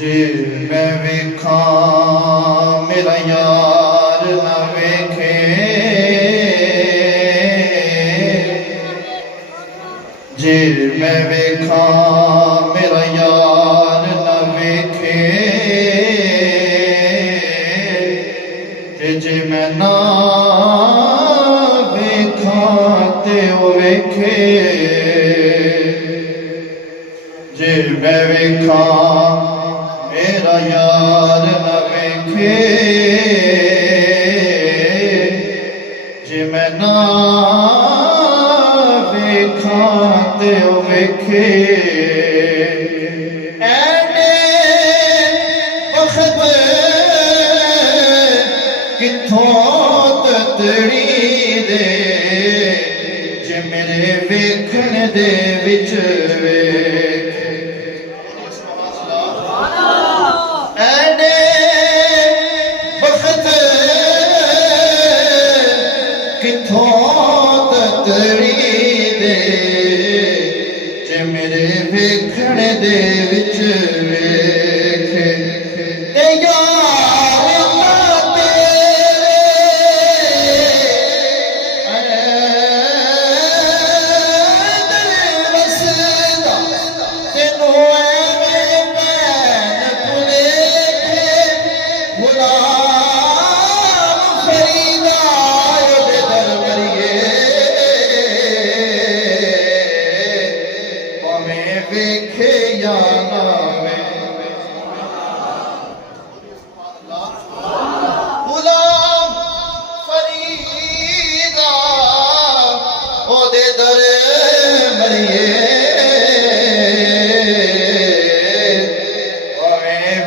जे मैं वेखा मेरा यार ना वेखे, जे मैं वेखा मेरा यार ना वेखे, जे मैं ना वेखा ते ओ वेखे, जे मैं वेखा मेरा यार न वेखे, जे मैं ना वेखा ते ओ वेखे। ऐने वक्त किथों ततड़ी दे, जे मेरे वेखण दे विच मेरे वेखण दे विच वेखे ते यार वसदा तेनू ऐवें भैन भुलेखे गुलाम फरीदा ओदे दर मरिए, वेखे या ना गुलाम फरीदा ओदे दर मरिए,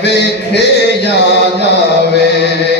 वेखे या ना वे।